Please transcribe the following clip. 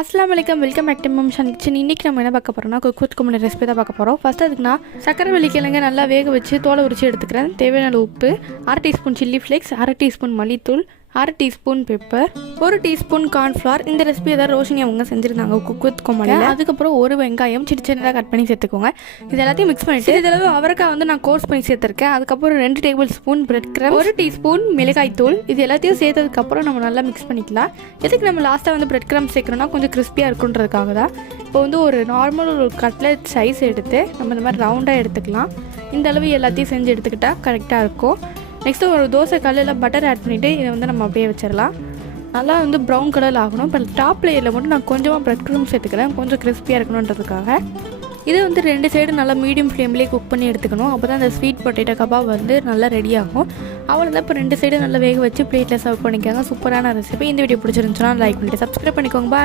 அஸ்ஸலாமு அலைக்கும் welcome back to மம்ஷான் kitchen. இன்றைக்கி நம்ம என்ன பார்க்க போகிறோம்னா குக் கும்மன ரெசிபி தான் பார்க்க போகிறோம். ஃபஸ்ட்டு அதுக்கு நான் சக்கரை வெள்ளிக்கிழங்க நல்லா வேக வச்சு தோலை உரிச்சு எடுத்துக்கிறேன். தேவையான உப்பு, 1/2 டீஸ்பூன் சில்லி ஃப்ளேக்ஸ், 1/2 டீஸ்பூன் மல்லித்தூள், 1/2 டீஸ்பூன் பெப்பர், 1 டீஸ்பூன் கார்ன்ஃப்ளவர். இந்த ரெசிபி ஏதாவது ரோஷினி அவங்க செஞ்சுருந்தாங்க குக் வித் கோமாளியில். அதுக்கப்புறம் ஒரு வெங்காயம் சின்னதாக கட் பண்ணி சேர்த்துக்கோங்க. இது எல்லாத்தையும் மிக்ஸ் பண்ணிவிட்டு இதளவு அவரைக்காய் வந்து நான் கோர்ஸ் பண்ணி சேர்த்துருக்கேன். அதுக்கப்புறம் 2 டேபிள் ஸ்பூன் பிரெட் கிரம், 1 டீஸ்பூன் மிளகாய் தூள். இது எல்லாத்தையும் சேர்த்ததுக்கப்புறம் நம்ம நல்லா மிக்ஸ் பண்ணிக்கலாம். எதுக்கு நம்ம லாஸ்ட்டாக வந்து பிரெட் கிரம் சேர்க்குறோன்னா கொஞ்சம் கிறிஸ்பியாக இருக்குன்றதுக்காக தான். இப்போ வந்து ஒரு நார்மல் ஒரு கட்லெட் சைஸ் எடுத்து நம்ம இந்த மாதிரி ரவுண்டாக எடுத்துக்கலாம். இந்த அளவு எல்லாத்தையும் செஞ்சு எடுத்துக்கிட்டால் கரெக்டாக இருக்கும். நெக்ஸ்ட்டு ஒரு தோசை கல்லில் பட்டர் ஆட் பண்ணிவிட்டு இதை வந்து நம்ம அப்படியே வச்சிடலாம். நல்லா வந்து ப்ரௌன் கலரில் ஆகணும். இப்போ டாப் லேயரில் மட்டும் நான் கொஞ்சமாக பிரெட் க்ரம்ஸ் சேர்த்துக்கிறேன், கொஞ்சம் கிறிஸ்பியாக இருக்கணுன்றதுக்காக. இதை வந்து 2 சைடு நல்லா மீடியம் ஃப்ளேம்லேயே குக் பண்ணி எடுத்துக்கணும். அப்போ தான் அந்த ஸ்வீட் பொட்டேட்டோ கபாப் வந்து நல்லா ரெடி ஆகும். அவ்வளோதான். இப்போ 2 சைடு நல்லா வேக வச்சு பிளேட்டில் சர்வ் பண்ணிக்காங்க. சூப்பரான ரெசிபி. இந்த வீடியோ பிடிச்சிருந்துச்சுன்னா லைக் பண்ணிவிட்டு சப்ஸ்கிரைப் பண்ணிக்கோங்க. பாய்.